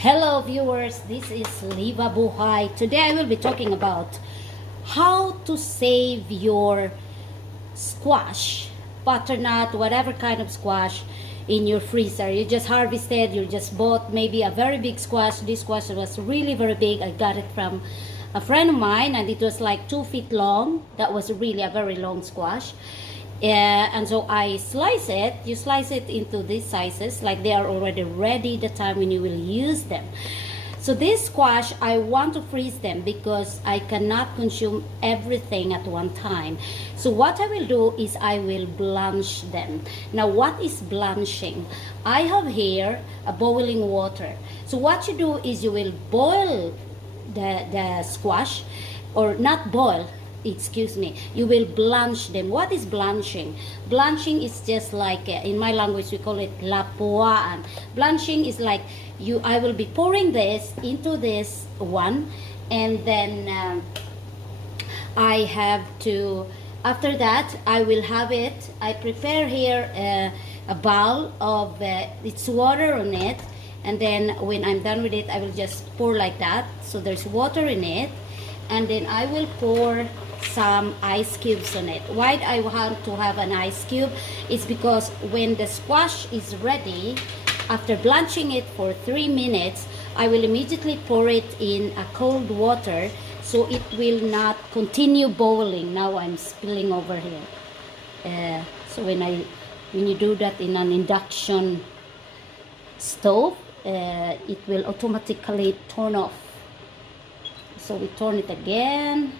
Hello viewers, this is Liva Buhay. Today I will be talking about how to save your squash, butternut, whatever kind of squash in your freezer. You just harvested, you just bought maybe a very big squash. This squash was really very big. I got it from a friend of mine and it was like 2 feet long. That was really a very long squash. And so I slice it. You slice it into these sizes like they are already ready the time when you will use them. So this squash, I want to freeze them because I cannot consume everything at one time. So what I will do is I will blanch them. Now what is blanching? I have here a boiling water. So what you do is you will boil the squash, or not boil, excuse me, you will blanch them. What is blanching? Blanching is just like in my language we call it lapuaan. Blanching is like I will be pouring this into this one, and then I have to, after that I will have it, I prepare here a bowl of it's water on it, and then when I'm done with it I will just pour like that, so there's water in it, and then I will pour some ice cubes on it. Why I want to have an ice cube is because when the squash is ready, after blanching it for 3 minutes, I will immediately pour it in a cold water so it will not continue boiling. Now I'm spilling over here. So when you do that in an induction stove, it will automatically turn off. So we turn it again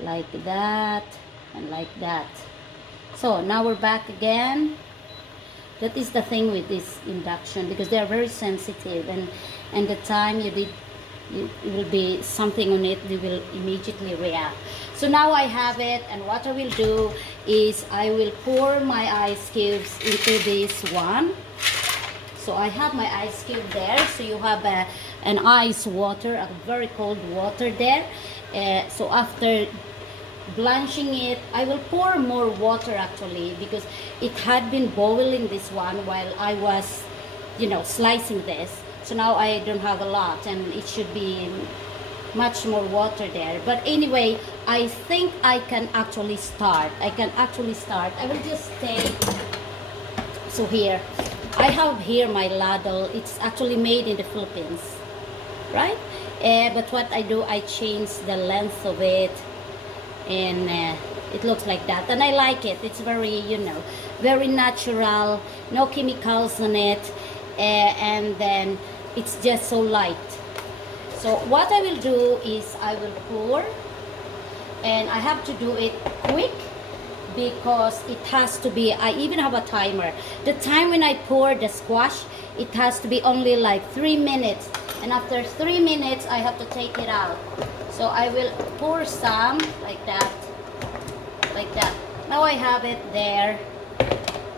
like that and like that. So now we're back again. That is the thing with this induction, because they are very sensitive, and the time you will be something on it, they will immediately react. So now I have it, and what I will do is I will pour my ice cubes into this one. So I have my ice cube there, so you have an ice water, a very cold water there. So after blanching it, I will pour more water actually, because it had been boiling this one while I was, slicing this. So now I don't have a lot, and it should be much more water there. But anyway, I think I can actually start. I will just take, so here, I have here my ladle. It's actually made in the Philippines, right? But what I do, I change the length of it, and it looks like that, and I like it. It's very, very natural, no chemicals on it, and then it's just so light. So what I will do is I will pour, and I have to do it quick because it has to be, I even have a timer. The time when I pour the squash, it has to be only like 3 minutes, and after 3 minutes I have to take it out. So I will pour some like that, like that. Now I have it there,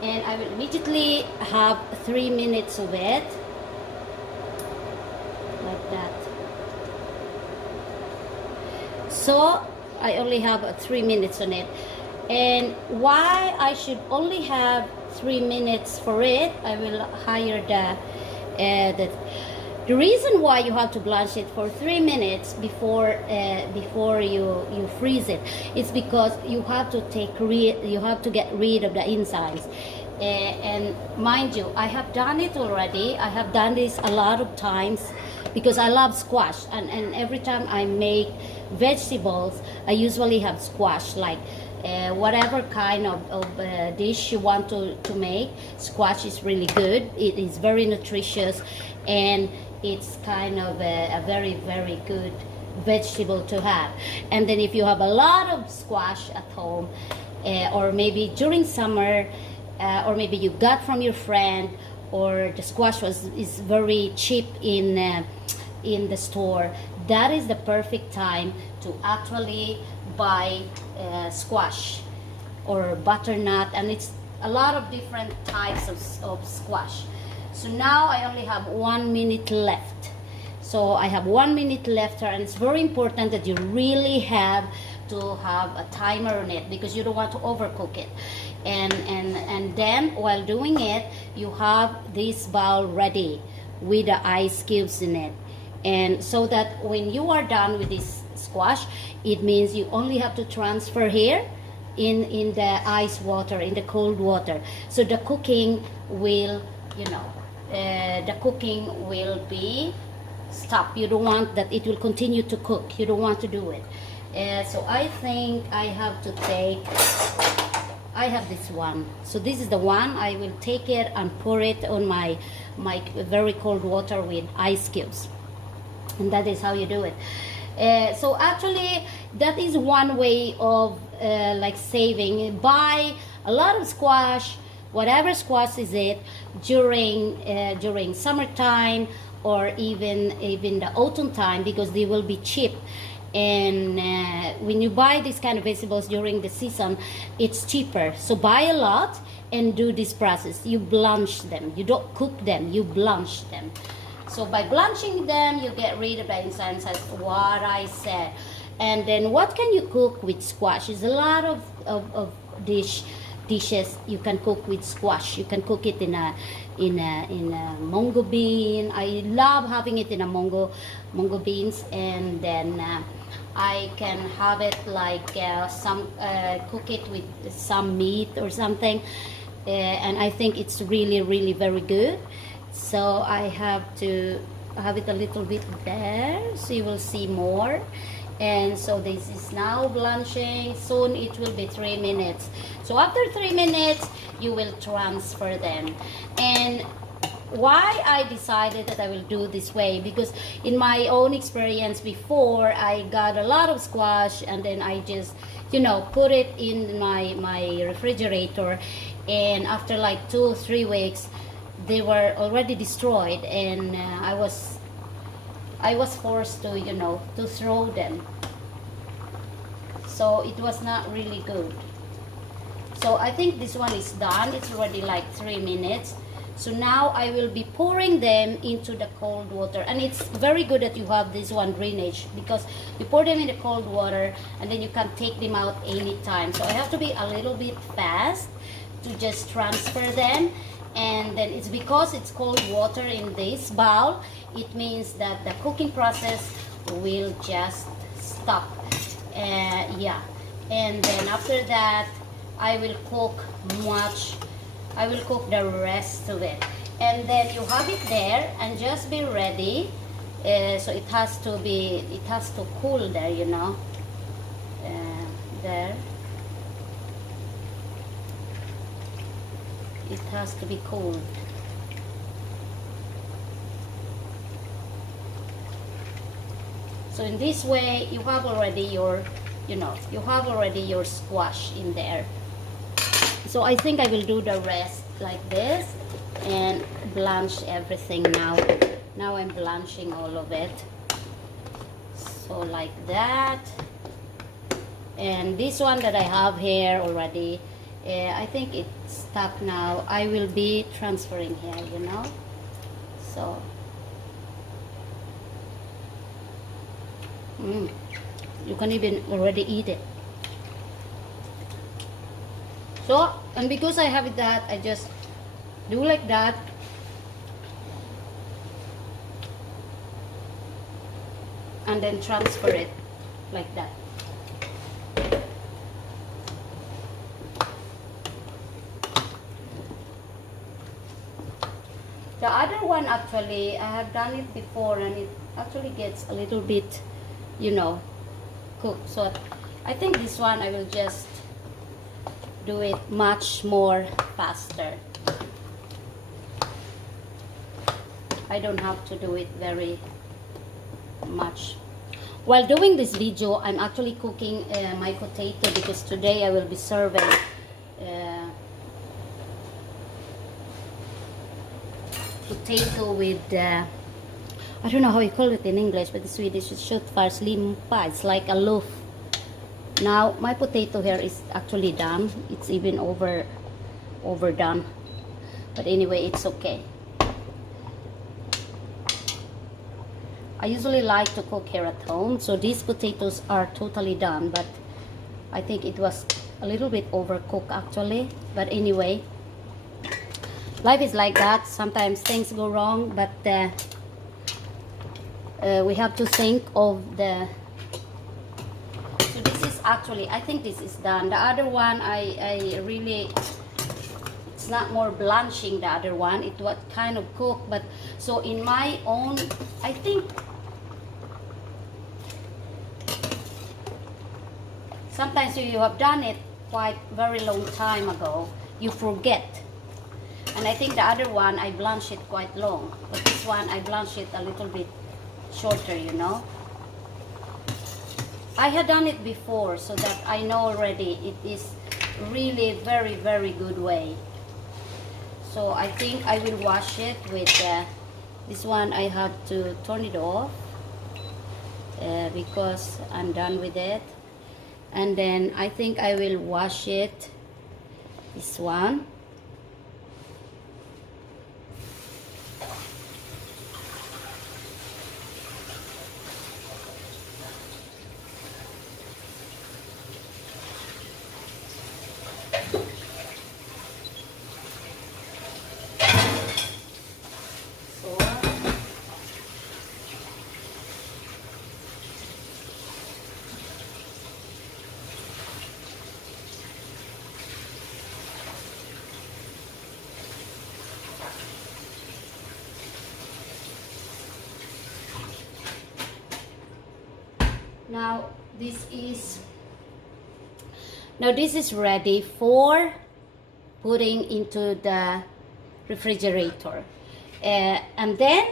and I will immediately have 3 minutes of it, like that. So I only have 3 minutes on it. And why I should only have 3 minutes for it, I will hire the reason why you have to blanch it for 3 minutes before you freeze it is because you have to get rid of the enzymes. And mind you, I have done it already. I have done this a lot of times because I love squash, and every time I make vegetables, I usually have squash, like whatever kind of dish you want to make. Squash is really good. It is very nutritious, and it's kind of a very, very good vegetable to have. And then if you have a lot of squash at home, or maybe during summer, or maybe you got from your friend, or the squash is very cheap in the store, that is the perfect time to actually buy squash or butternut, and it's a lot of different types of squash. So now I only have 1 minute left. So I have 1 minute left here, and it's very important that you really have to have a timer on it because you don't want to overcook it. And then while doing it, you have this bowl ready with the ice cubes in it. And so that when you are done with this squash, it means you only have to transfer here in the ice water, in the cold water. So the cooking will, you know, the cooking will be stopped. You don't want that it will continue to cook. You don't want to do it. So I think I have to take, I have this one. So this is the one. I will take it and pour it on my very cold water with ice cubes. And that is how you do it. So actually that is one way of like saving. Buy a lot of squash, whatever squash is it, during summertime or even the autumn time, because they will be cheap. And when you buy these kind of vegetables during the season, it's cheaper. So buy a lot and do this process. You blanch them. You don't cook them, you blanch them. So by blanching them, you get rid of the enzymes, as what I said. And then what can you cook with squash? There's a lot of dishes you can cook with squash. You can cook it in a mungo bean. I love having it in a mungo beans. And then I can have it like cook it with some meat or something. And I think it's really very good. So I have to have it a little bit there, so you will see more. And so this is now blanching. Soon it will be 3 minutes. So after 3 minutes, you will transfer them. And why I decided that I will do this way, because in my own experience before, I got a lot of squash and then I just, you know, put it in my refrigerator, and after like 2 or 3 weeks, they were already destroyed, and I was forced to, you know, to throw them. So it was not really good. So I think this one is done. It's already like 3 minutes. So now I will be pouring them into the cold water. And it's very good that you have this one drainage, because you pour them in the cold water and then you can take them out anytime. So I have to be a little bit fast to just transfer them. And then it's because it's cold water in this bowl, it means that the cooking process will just stop. Yeah. And then after that, I will cook the rest of it. And then you have it there and just be ready. So it has to cool there, you know. There. It has to be cold. So in this way, you have already your, you know, you have already your squash in there. So I think I will do the rest like this and blanch everything now. Now I'm blanching all of it. So like that. And this one that I have here already, I think it's stopped now. I will be transferring here, you know. So you can even already eat it. So, and because I have that, I just do like that. And then transfer it like that. The other one, actually, I have done it before and it actually gets a little bit, you know, cooked. So I think this one I will just do it much more faster. I don't have to do it very much. While doing this video, I'm actually cooking my potato, because today I will be serving potato with I don't know how you call it in English, but in Swedish it's köttfärslimpa. It's like a loaf. Now my potato here is actually done. It's even overdone, but anyway, it's okay. I usually like to cook here at home, so these potatoes are totally done, but I think it was a little bit overcooked actually. But anyway, Life is like that. Sometimes things go wrong, but we have to think of the. So this is actually, I think this is done. The other one, I really, it's not more blanching. The other one, it was kind of cooked, but so in my own, I think. Sometimes if you have done it quite very long time ago, you forget. And I think the other one, I blanch it quite long. But this one, I blanch it a little bit shorter, you know. I had done it before, so that I know already it is really very, very good way. So I think I will wash it with this one. I have to turn it off because I'm done with it. And then I think I will wash it, this one. Now this is ready for putting into the refrigerator. And then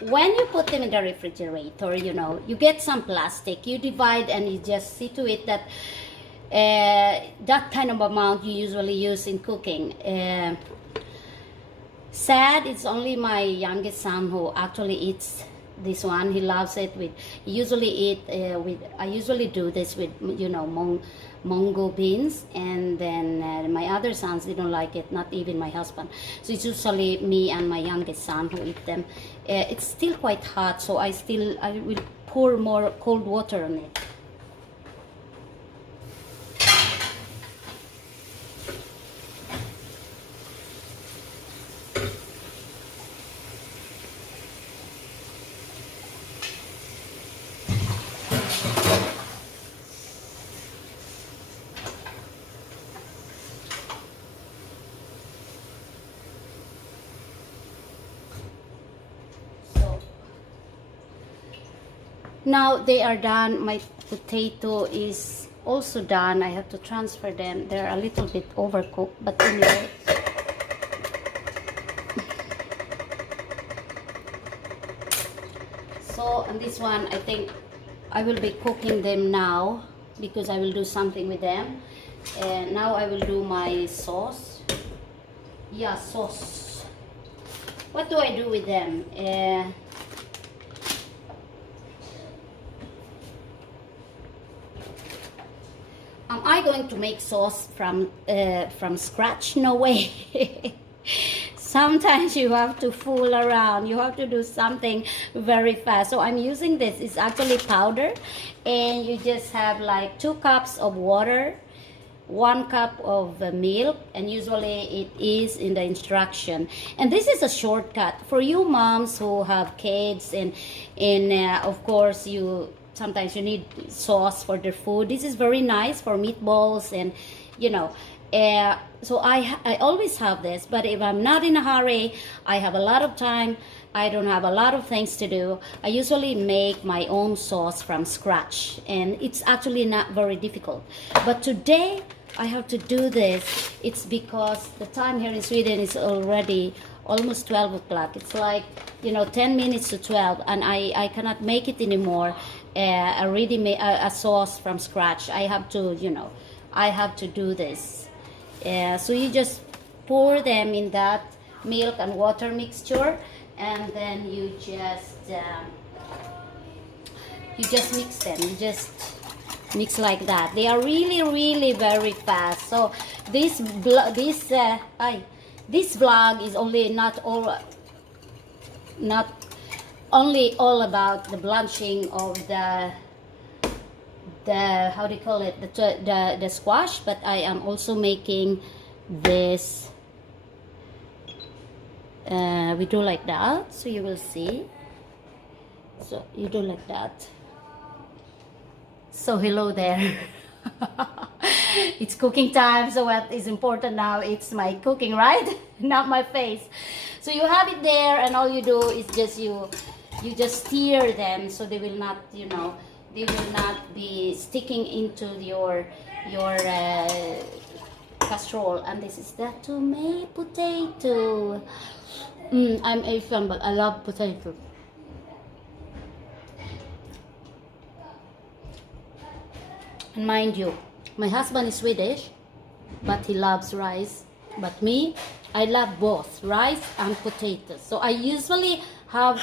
when you put them in the refrigerator, you know, you get some plastic, you divide and you just see to it that that kind of amount you usually use in cooking. Sad, it's only my youngest son who actually eats this one. He loves it with, usually eat with, I usually do this with, you know, mongo beans, and then my other sons, they don't like it, not even my husband. So it's usually me and my youngest son who eat them. It's still quite hot, so I will pour more cold water on it. Now they are done. My potato is also done. I have to transfer them. They're a little bit overcooked, but anyway. So on this one, I think I will be cooking them now because I will do something with them. Now I will do my sauce. Yeah, sauce. What do I do with them? Am I going to make sauce from scratch? No way. Sometimes you have to fool around. You have to do something very fast. So I'm using this. It's actually powder, and you just have like 2 cups of water, 1 cup of milk, and usually it is in the instruction. And this is a shortcut for you moms who have kids, and of course sometimes you need sauce for their food. This is very nice for meatballs, and you know, so I always have this. But if I'm not in a hurry, I have a lot of time, I don't have a lot of things to do, I usually make my own sauce from scratch, and it's actually not very difficult. But today I have to do this. It's because the time here in Sweden is already almost 12 o'clock. It's like, you know, 10 minutes to 12, and I cannot make it anymore. A sauce from scratch. I have to, you know, I have to do this. So you just pour them in that milk and water mixture, and then you just mix them. You just mix like that. They are really, really very fast. So this vlog is only not all about the blanching of the how do you call it, the squash, but I am also making this We do like that, so you will see. So you do like that. So hello there. It's cooking time, so what is important now, it's my cooking, right? Not my face. So you have it there, and all you do is just you just stir them, so they will not, you know, they will not be sticking into your casserole. And this is the tomato potato. I'm Asian, but I love potato. And mind you, my husband is Swedish, but he loves rice. But me, I love both rice and potatoes. So I usually have,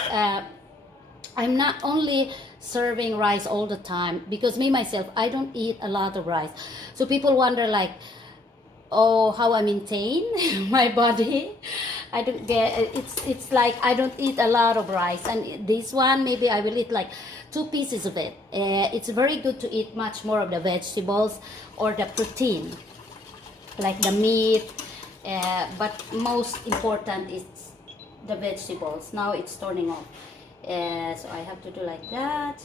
I'm not only serving rice all the time, because me myself, I don't eat a lot of rice. So people wonder like, oh, how I maintain my body. I don't get, it's like I don't eat a lot of rice. And this one, maybe I will eat like 2 pieces of it. It's very good to eat much more of the vegetables or the protein, like the meat. But most important is the vegetables. Now it's turning on. So I have to do like that.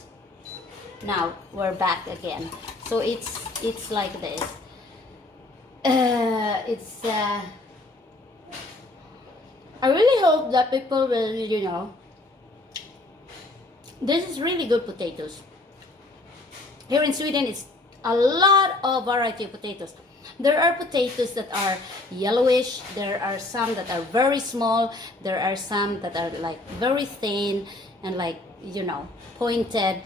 Now we're back again. So it's like this. I really hope that people will, you know, this is really good potatoes. Here in Sweden, it's a lot of variety of potatoes. There are potatoes that are yellowish. There are some that are very small. There are some that are like very thin and like, you know, pointed.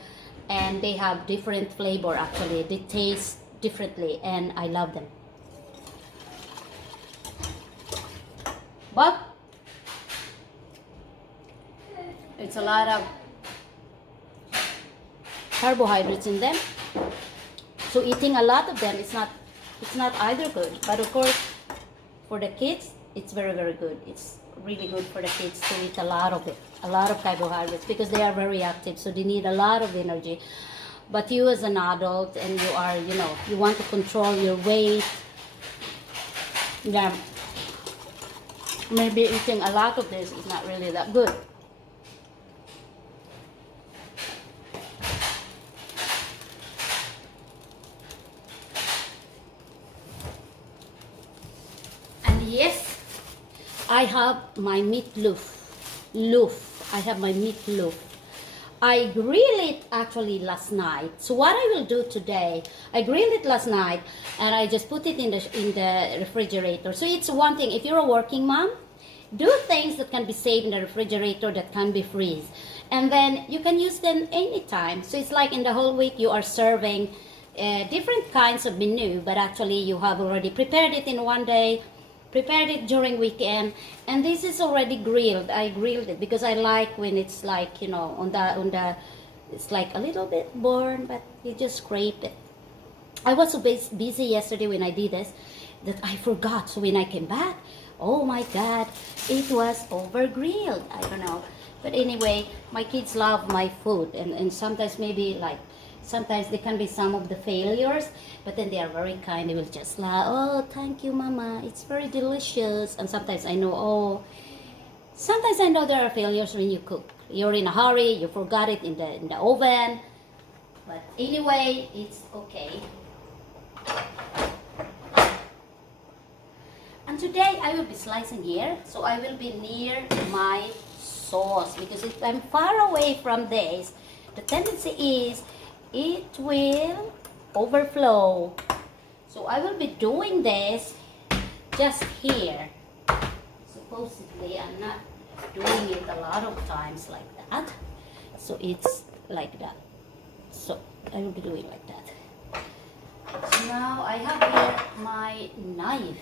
And they have different flavor actually. They taste differently, and I love them. But it's a lot of carbohydrates in them. So eating a lot of them, it's not either good. But of course, for the kids, it's very, very good. It's really good for the kids to eat a lot of it, a lot of carbohydrates, because they are very active, so they need a lot of energy. But you as an adult, and you are, you know, you want to control your weight, yeah, maybe eating a lot of this is not really that good. Yes, I have my meatloaf. I have my meatloaf. I grilled it actually last night. So what I will do today, I grilled it last night and I just put it in the refrigerator. So it's one thing, if you're a working mom, do things that can be saved in the refrigerator, that can be freeze. And then you can use them anytime. So it's like in the whole week you are serving different kinds of menu, but actually you have already prepared it in one day, prepared it during weekend, and this is already grilled. I grilled it because I like when it's like, you know, on the it's like a little bit burnt, but you just scrape it. I was so busy yesterday when I did this that I forgot. So when I came back, oh my God, it was over grilled. I don't know, but anyway, my kids love my food, and sometimes maybe like, sometimes there can be some of the failures, but then they are very kind. They will just like, oh, thank you, Mama. It's very delicious. And sometimes I know, oh, sometimes I know there are failures when you cook. You're in a hurry, you forgot it in the oven. But anyway, it's okay. And today I will be slicing here, so I will be near my sauce, because if I'm far away from this, the tendency is it will overflow. So I will be doing this just here. Supposedly I'm not doing it a lot of times like that. So it's like that. So I will be doing like that. So now I have here my knife.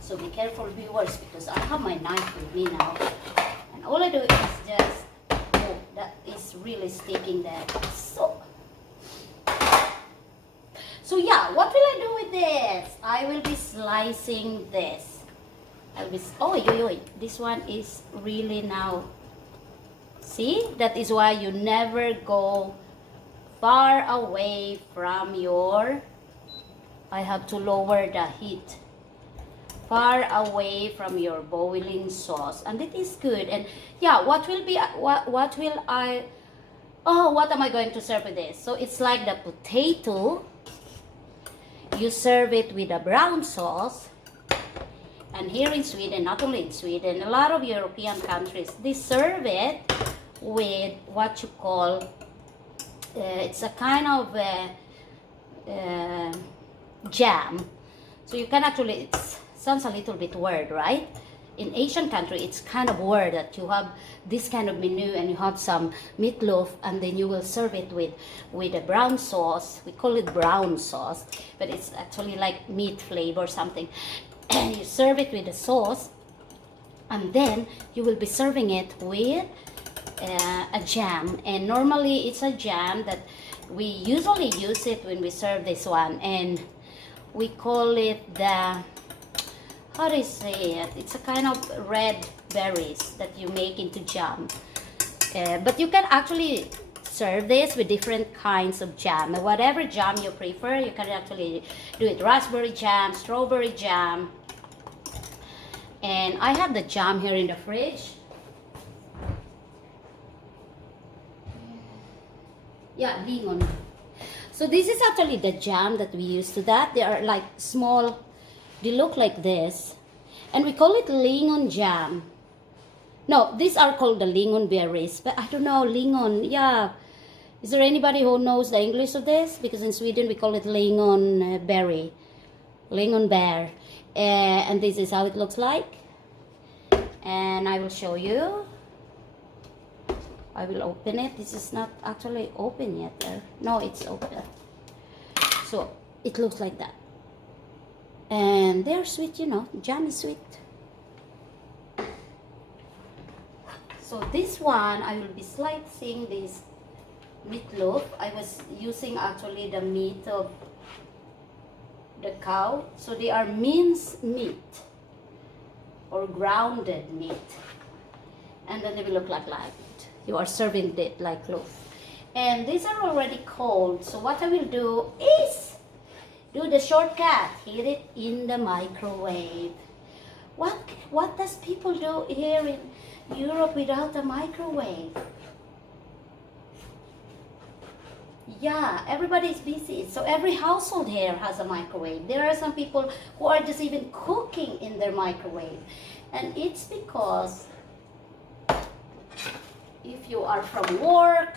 So be careful, viewers, because I have my knife with me now. And all I do is just, oh, that is really sticking there. So yeah, what will I do with this? I will be slicing this. This one is really now. See, that is why you never go far away from your, I have to lower the heat far away from your boiling sauce, and it is good. And yeah, what will be what will I oh, what am I going to serve with this? So it's like the potato. You serve it with a brown sauce. And here in Sweden, not only in Sweden, a lot of European countries, they serve it with what you call, it's a kind of jam. So you can actually, it sounds a little bit weird, right? In Asian country, it's kind of weird that you have this kind of menu and you have some meatloaf and then you will serve it with a brown sauce. We call it brown sauce, but it's actually like meat flavor or something. And you serve it with the sauce, and then you will be serving it with a jam. And normally it's a jam that we usually use it when we serve this one, and we call it the, how do you say it? It's a kind of red berries that you make into jam. But you can actually serve this with different kinds of jam. Whatever jam you prefer, you can actually do it. Raspberry jam, strawberry jam. And I have the jam here in the fridge. Yeah, lingon. So this is actually the jam that we use to that. They are like small, they look like this. And we call it lingon jam. No, these are called the lingon berries. But I don't know, lingon, yeah. Is there anybody who knows the English of this? Because in Sweden we call it lingon berry. Lingon bear. And this is how it looks like. And I will show you. I will open it. This is not actually open yet. No, it's open. So it looks like that. And they're sweet, you know. Jam is sweet. So this one, I will be slicing this meatloaf. I was using actually the meat of the cow. So they are minced meat or grounded meat. And then they will look like that. You are serving it like loaf. And these are already cold. So what I will do is do the shortcut. Heat it in the microwave. What does people do here in Europe without a microwave? Yeah, everybody is busy. So every household here has a microwave. There are some people who are just even cooking in their microwave. And it's because if you are from work,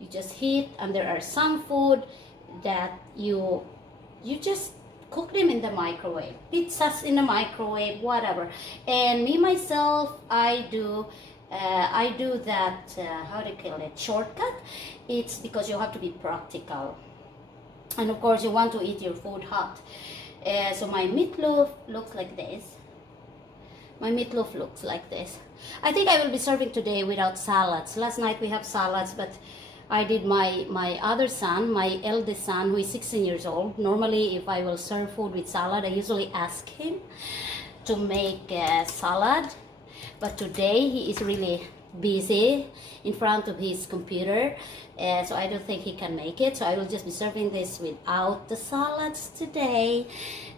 you just heat, and there are some food that you just cook them in the microwave. Pizzas in the microwave, whatever. And me myself, I do that, how do you call it, shortcut. It's because you have to be practical. And of course you want to eat your food hot. So my meatloaf looks like this. My meatloaf looks like this. I think I will be serving today without salads. Last night we have salads, but I did my other son, my eldest son, who is 16 years old. Normally, if I will serve food with salad, I usually ask him to make a salad. But today he is really busy in front of his computer, so I don't think he can make it. So I will just be serving this without the salads today.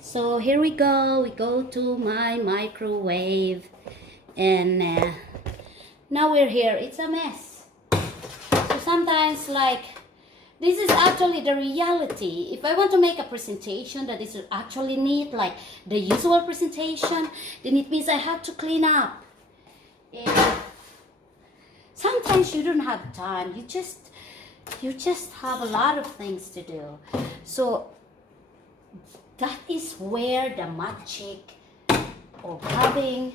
So here we go. We go to my microwave, and now we're here. It's a mess. So sometimes, like, this is actually the reality. If I want to make a presentation that is actually neat, like the usual presentation, then it means I have to clean up. And sometimes you don't have time. You just have a lot of things to do. So that is where the magic of having.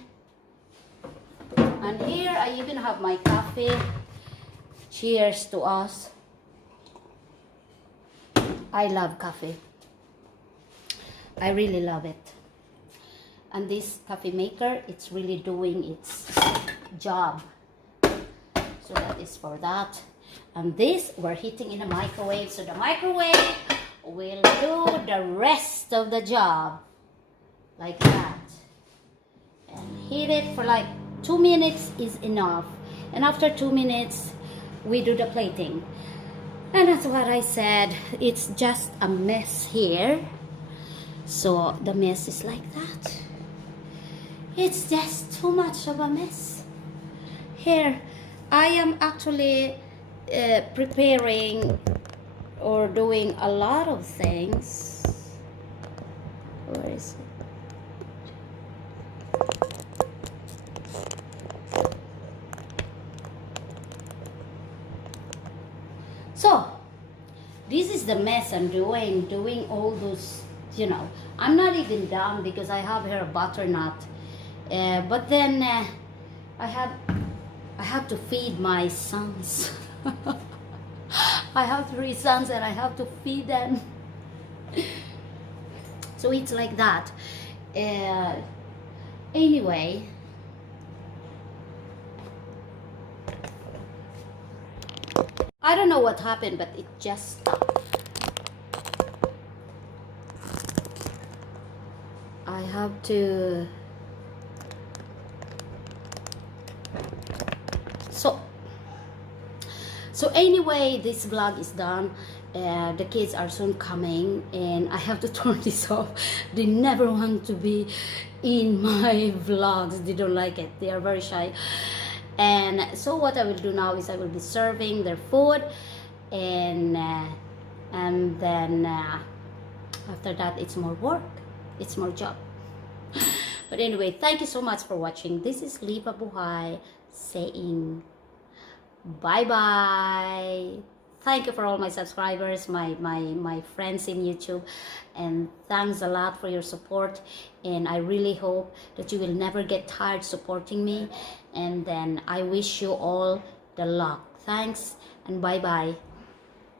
And here I even have my coffee. Cheers to us. I love coffee. I really love it. And this coffee maker, it's really doing its job. So that is for that. And this, we're heating in a microwave. So the microwave will do the rest of the job. Like that. And heat it for like 2 minutes is enough. And after 2 minutes, we do the plating. And that's what I said. It's just a mess here. So the mess is like that. It's just too much of a mess. Here, I am actually preparing or doing a lot of things. Where is it? So, this is the mess I'm doing all those, I'm not even done because I have here a butternut. But then I have to feed my sons. I have 3 sons and I have to feed them. So it's like that. Anyway, I don't know what happened, but it just stopped. I have to. So anyway, this vlog is done. The kids are soon coming and I have to turn this off. They never want to be in my vlogs. They don't like it. They are very shy. And so what I will do now is I will be serving their food, and then after that it's more work, it's more job. But anyway, thank you so much for watching. This is Liva Buhay saying bye bye. Thank you for all my subscribers, my friends in YouTube, and thanks a lot for your support. And I really hope that you will never get tired supporting me. And then I wish you all the luck. Thanks and bye bye.